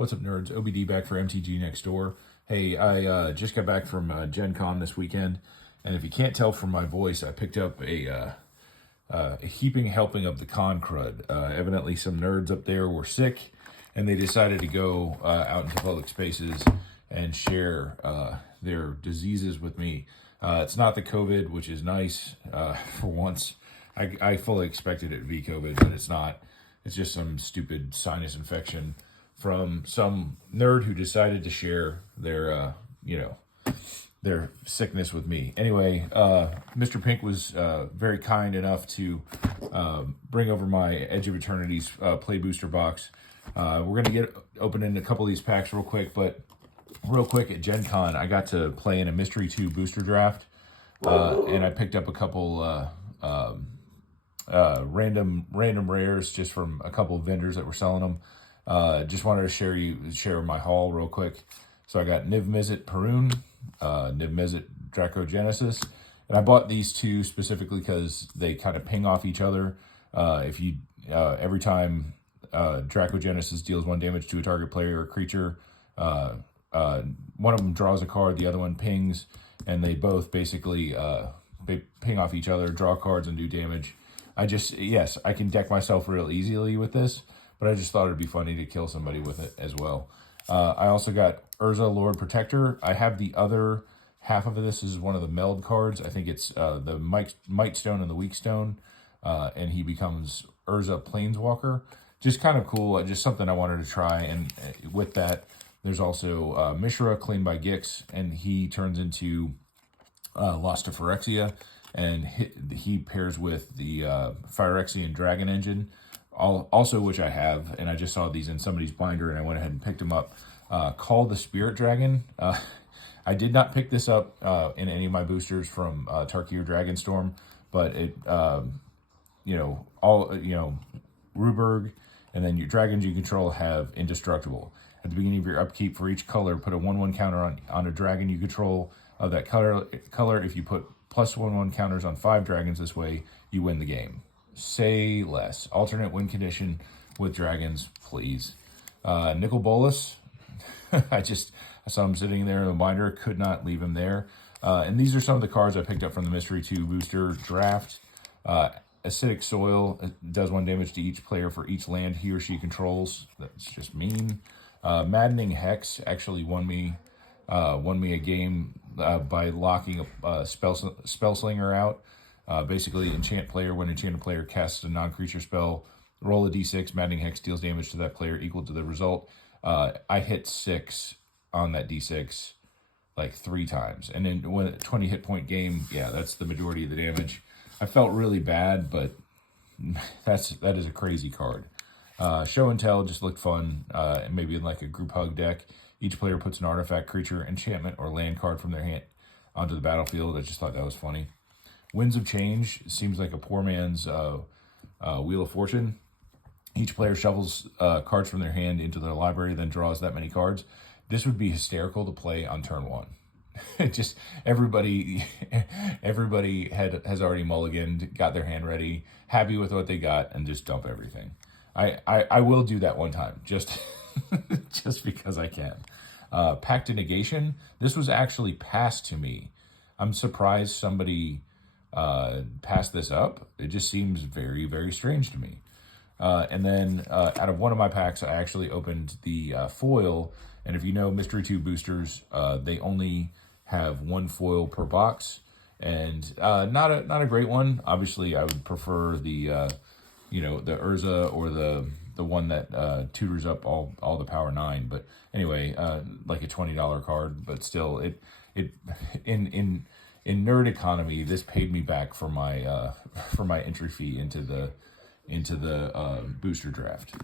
What's up, nerds? OBD back for MTG Next Door. Hey, I just got back from Gen Con this weekend, and if you can't tell from my voice, I picked up a heaping helping of the con crud. Evidently, some nerds up there were sick, and they decided to go out into public spaces and share their diseases with me. It's not the COVID, which is nice for once. I fully expected it to be COVID, but it's not. It's just some stupid sinus infection from some nerd who decided to share their, their sickness with me. Anyway, Mr. Pink was very kind enough to bring over my Edge of Eternity's Play Booster box. We're going to get opening a couple of these packs real quick, but real quick at Gen Con, I got to play in a Mystery 2 booster draft, and I picked up a couple random rares just from a couple of vendors that were selling them. Just wanted to share my haul real quick. So I got Niv Mizzet Perun, Niv Mizzet Dracogenesis, and I bought these two specifically because they kind of ping off each other. Every time Dracogenesis deals 1 damage to a target player or creature, one of them draws a card, the other one pings, and they both basically they ping off each other, draw cards, and do damage. Yes, I can deck myself real easily with this, but I just thought it'd be funny to kill somebody with it as well. I also got Urza, Lord Protector. I have the other half of this. This is one of the meld cards. I think it's the Might Stone and the Weak Stone, and he becomes Urza Planeswalker. Just kind of cool, just something I wanted to try. And with that, there's also Mishra, Clean by Gix, and he turns into Lost to Phyrexia, and he pairs with the Phyrexian Dragon Engine, also which I have, and I just saw these in somebody's binder, and I went ahead and picked them up. Call the Spirit Dragon. I did not pick this up in any of my boosters from Tarkir Dragonstorm, but it, Ruberg, and then your dragons you control have Indestructible. At the beginning of your upkeep, for each color, put a 1/1 counter on a dragon you control of that color. If you put +1/1 counters on 5 dragons this way, you win the game. Say less. Alternate win condition with dragons, please. Nicol Bolas. I saw him sitting there in the binder. Could not leave him there. And these are some of the cards I picked up from the Mystery 2 booster draft. Acidic Soil. It does 1 damage to each player for each land he or she controls. That's just mean. Maddening Hex actually won me a game by locking a Spellslinger out. Basically, enchant player. When enchanted player casts a non-creature spell, roll a d6. Maddening Hex deals damage to that player equal to the result. I hit 6 on that d6 like 3 times. And then when a 20 hit point game, yeah, that's the majority of the damage. I felt really bad, but that is a crazy card. Show and Tell just looked fun, maybe in like a group hug deck. Each player puts an artifact, creature, enchantment, or land card from their hand onto the battlefield. I just thought that was funny. Winds of Change seems like a poor man's Wheel of Fortune. Each player shovels cards from their hand into their library, then draws that many cards. This would be hysterical to play on turn 1. Just everybody has already mulliganed, got their hand ready, happy with what they got, and just dump everything. I will do that one time, just because I can. Pact of Negation. This was actually passed to me. I'm surprised somebody passed this up. It just seems very, very strange to me. And then out of one of my packs, I actually opened the foil. And if you know Mystery 2 boosters, they only have 1 foil per box, and not a great one. Obviously, I would prefer the the Urza or the one that tutors up all the power 9. But anyway, like a $20 card, but still, it in nerd economy, this paid me back for my entry fee into the booster draft.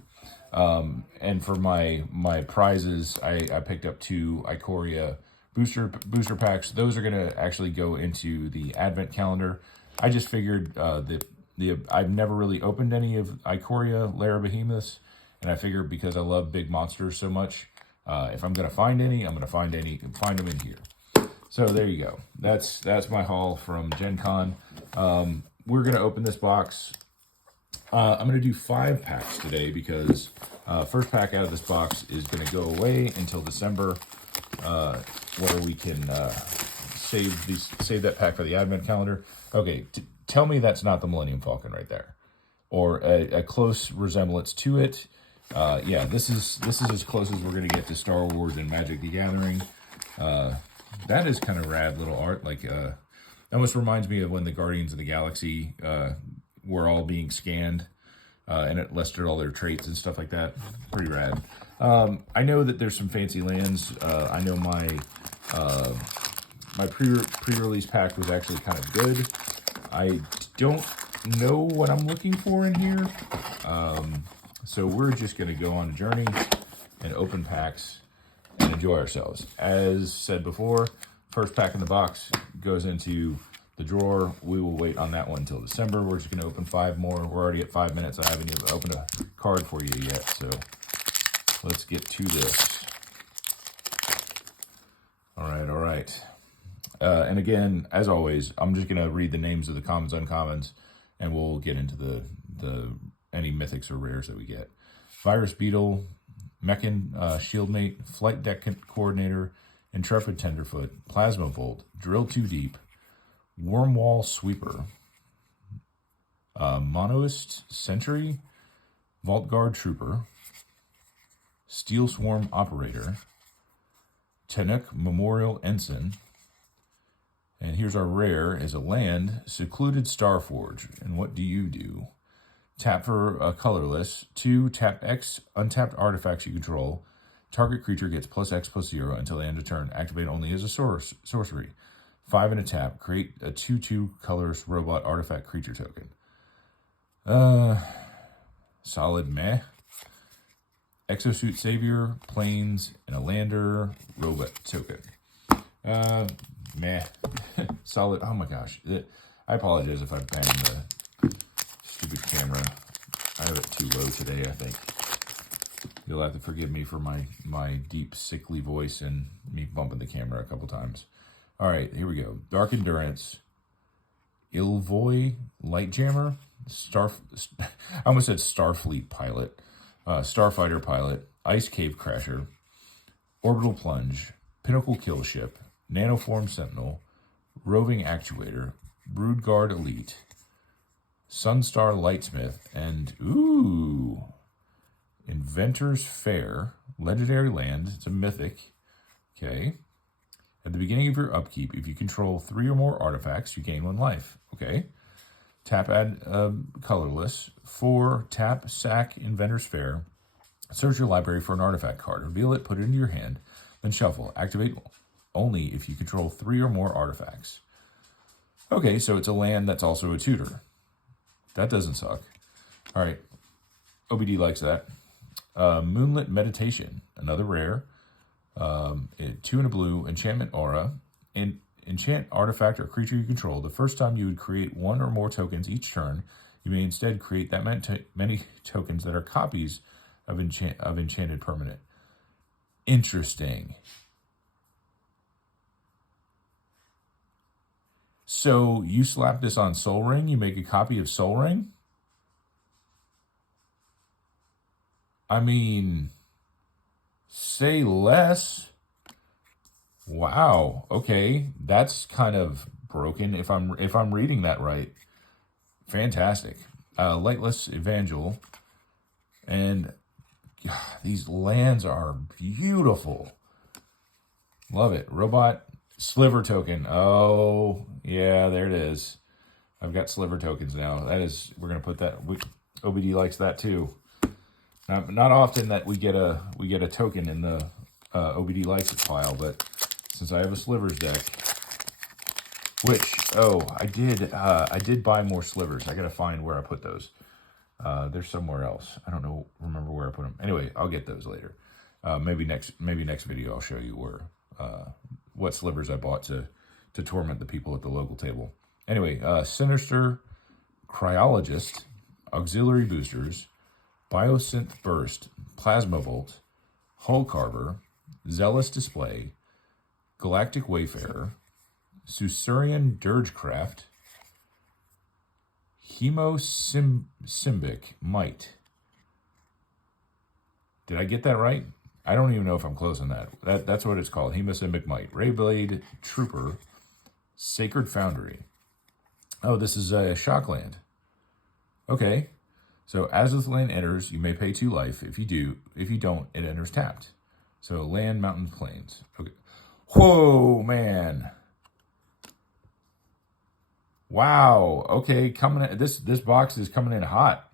And for my prizes, I picked up 2 Ikoria booster packs. Those are gonna actually go into the advent calendar. I just figured I've never really opened any of Ikoria Lara Behemoths, and I figured because I love big monsters so much, if I'm gonna find any, I'm gonna find them in here. So there you go. That's my haul from Gen Con. We're gonna open this box. I'm going to do 5 packs today because first pack out of this box is going to go away until December, where we can save that pack for the advent calendar. Okay, tell me that's not the Millennium Falcon right there, or a close resemblance to it. Yeah, this is as close as we're going to get to Star Wars and Magic the Gathering. That is kind of rad little art. Like, almost reminds me of when the Guardians of the Galaxy were all being scanned, and it listed all their traits and stuff like that. Pretty rad. I know that there's some fancy lands. I know my pre-release pack was actually kind of good. I don't know what I'm looking for in here. So we're just going to go on a journey and open packs and enjoy ourselves. As said before, first pack in the box goes into the drawer. We will wait on that one until December. We're just going to open 5 more. We're already at 5 minutes. I haven't even opened a card for you yet, so let's get to this. All right. And again, as always, I'm just going to read the names of the commons, uncommons, and we'll get into the any mythics or rares that we get. Virus Beetle, Mechan Shieldmate, Flight Deck Coordinator, Intrepid Tenderfoot, Plasma Volt, Drill 2 Deep, Wormwall Sweeper, Monoist Sentry, Vault Guard Trooper, Steel Swarm Operator, Tenuk Memorial Ensign, and here's our rare as a land, Secluded Starforge. And what do? Tap for a colorless. 2, tap X untapped artifacts you control. Target creature gets +X/+0 until the end of turn. Activate only as a sorcery. 5 and a tap. Create a 2/2 colorless robot artifact creature token. Solid meh. Exosuit Savior, Planes, and a lander robot token. Meh. Solid. Oh my gosh. I apologize if I'm banging the stupid camera. I have it too low today, I think. You'll have to forgive me for my deep, sickly voice and me bumping the camera a couple times. All right, here we go. Dark Endurance, Ilvoy Lightjammer, I almost said Starfleet Pilot, Starfighter Pilot, Ice Cave Crasher, Orbital Plunge, Pinnacle Killship, Nanoform Sentinel, Roving Actuator, Broodguard Elite, Sunstar Lightsmith, and Inventor's Fair, Legendary Land. It's a mythic. Okay. At the beginning of your upkeep, if you control 3 or more artifacts, you gain 1 life. Okay. Tap, add colorless. 4, tap, sack Inventor's Fair. Search your library for an artifact card. Reveal it, put it into your hand, then shuffle. Activate only if you control 3 or more artifacts. Okay, so it's a land that's also a tutor. That doesn't suck. All right. OBD likes that. Moonlit Meditation, another rare. 2 and a blue, Enchantment Aura. Enchant artifact or creature you control. The first time you would create 1 or more tokens each turn, you may instead create that many tokens that are copies of enchanted permanent. Interesting. So you slap this on Sol Ring, you make a copy of Sol Ring? I mean, say less. Wow. Okay, that's kind of broken if I'm reading that right. Fantastic. Lightless Evangel, and God, these lands are beautiful. Love it. Robot Sliver token. Oh yeah, there it is. I've got sliver tokens now. We're gonna put that. OBD likes that too. Not often that we get a token in the OBD likes it pile, but since I have a slivers deck, which I did buy more slivers. I gotta find where I put those. They're somewhere else. I don't remember where I put them. Anyway, I'll get those later. Maybe next video I'll show you where what slivers I bought to torment the people at the local table. Anyway, Sinister Cryologist, Auxiliary Boosters, Biosynth Burst, Plasma Volt, Hull Carver, Zealous Display, Galactic Wayfarer, Susurian Dirgecraft, Hemosymbic Might. Did I get that right? I don't even know if I'm close on that. That's what it's called. Hemosymbic Might. Rayblade Trooper. Sacred Foundry. Oh, this is a Shockland. Okay. So as this land enters, you may pay 2 life. If you don't, it enters tapped. So land, mountains, plains. Okay. Whoa, man. Wow. Okay, coming in, this box is coming in hot.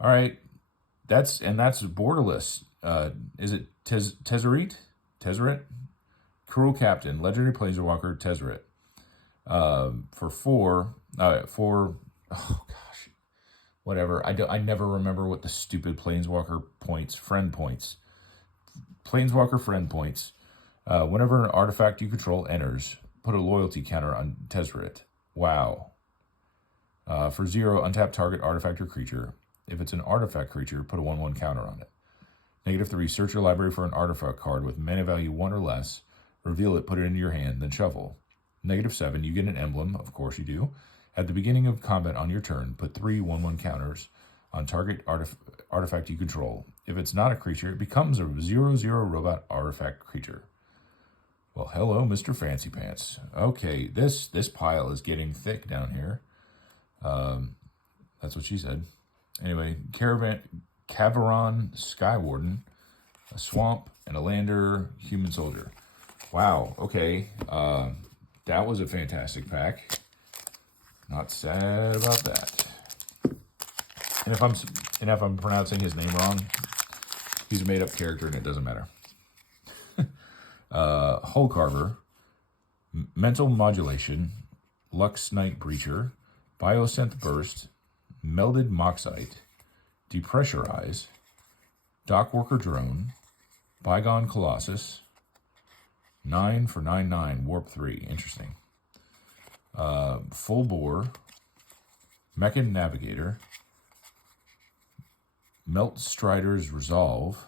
All right. That's borderless. Is it Tezzeret? Cruel Captain, Legendary Planeswalker, Tezzeret. For 4, oh gosh, whatever. I never remember what the stupid Planeswalker friend points. Planeswalker friend points. Whenever an artifact you control enters, put a loyalty counter on Tezzeret. Wow. For 0, untap target artifact or creature. If it's an artifact creature, put a 1/1 counter on it. -3, search your library for an artifact card with mana value 1 or less. Reveal it, put it into your hand, then shuffle. -7, you get an emblem. Of course you do. At the beginning of combat on your turn, put 3 1/1 counters on target artifact you control. If it's not a creature, it becomes a 0/0 robot artifact creature. Well, hello, Mr. Fancy Pants. Okay, this pile is getting thick down here. That's what she said. Anyway, Cavaron Skywarden, a Swamp, and a Lander Human Soldier. Wow, okay. That was a fantastic pack. Not sad about that. And if I'm pronouncing his name wrong, he's a made-up character and it doesn't matter. Hull Carver, Mental Modulation, Lux Knight Breacher, Biosynth Burst, Melded Moxite, Depressurize, Dockworker Drone, Bygone Colossus, 9 for 9/9, Warp 3. Interesting. Full Bore, Mechan Navigator, Melt Strider's Resolve,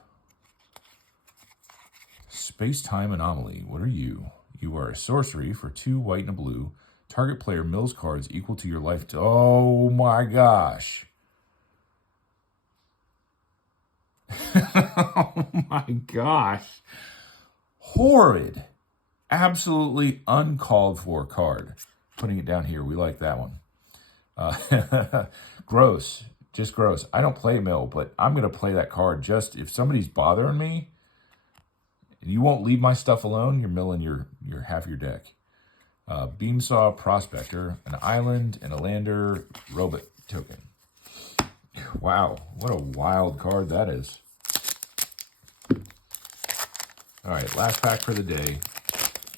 Space-Time Anomaly. What are you? You are a sorcery for 2 white and a blue. Target player mills cards equal to your life. Oh my gosh. Oh my gosh. Horrid. Absolutely uncalled for card. Putting it down here. We like that one. Gross. Just gross. I don't play mill, but I'm going to play that card just if somebody's bothering me. You won't leave my stuff alone. You're milling your half your deck. Beamsaw Prospector, an island, and a lander robot token. Wow, what a wild card that is. All right, last pack for the day.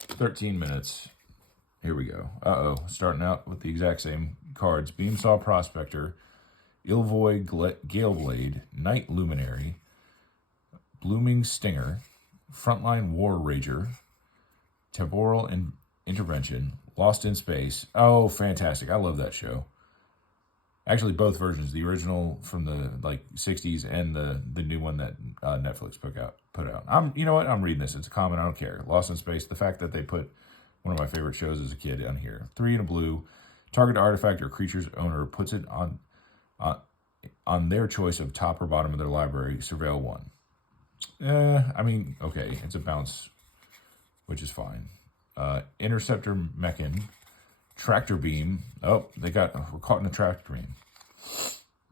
13 minutes. Here we go. Starting out with the exact same cards. Beamsaw Prospector, Ilvoy Galeblade, Night Luminary, Blooming Stinger, Frontline War Rager, Temporal Intervention, Lost in Space. Oh, fantastic. I love that show. Actually, both versions, the original from the 60s and the new one that Netflix put out. You know what? I'm reading this. It's a comment. I don't care. Lost in Space. The fact that they put one of my favorite shows as a kid on here. 3 in a blue. Target artifact or creature's owner puts it on their choice of top or bottom of their library. Surveil 1. Okay. It's a bounce, which is fine. Interceptor Mechan, Tractor Beam. Oh, we're caught in a Tractor Beam.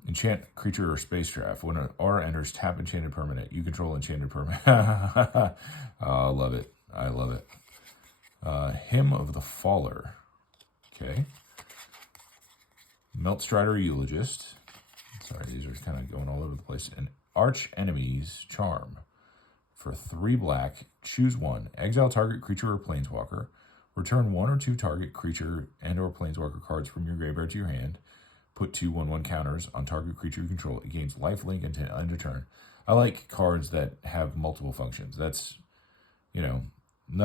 Enchant creature or space draft. When an aura enters, tap enchanted permanent. You control enchanted permanent. Oh, I love it. I love it. Hymn of the Faller. Okay. Meltstrider Eulogist. Sorry, these are kind of going all over the place. And Arch Enemy's Charm. For 3 black, choose 1. Exile target creature or planeswalker. Return 1 or 2 target creature and or planeswalker cards from your graveyard to your hand. Put 2 1/1 counters on target creature you control. It gains lifelink until end of turn. I like cards that have multiple functions. That's, none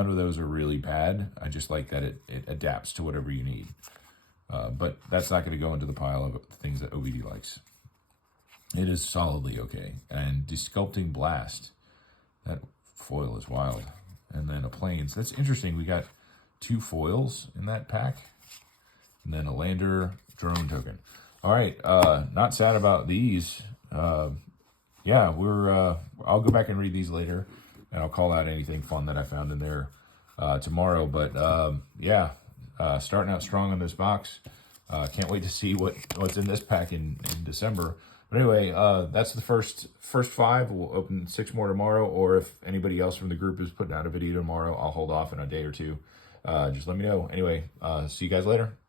of those are really bad. I just like that it adapts to whatever you need. But that's not going to go into the pile of things that OBD likes. It is solidly okay. And Desculpting Blast. That foil is wild. And then a Plains. That's interesting. We got 2 foils in that pack. And then a Lander drone token. All right, not sad about these. Yeah, I'll go back and read these later, and I'll call out anything fun that I found in there tomorrow. But yeah, starting out strong on this box. Can't wait to see what's in this pack in December. But anyway, that's the first 5. We'll open 6 more tomorrow, or if anybody else from the group is putting out a video tomorrow, I'll hold off in a day or two. Just let me know. Anyway, see you guys later.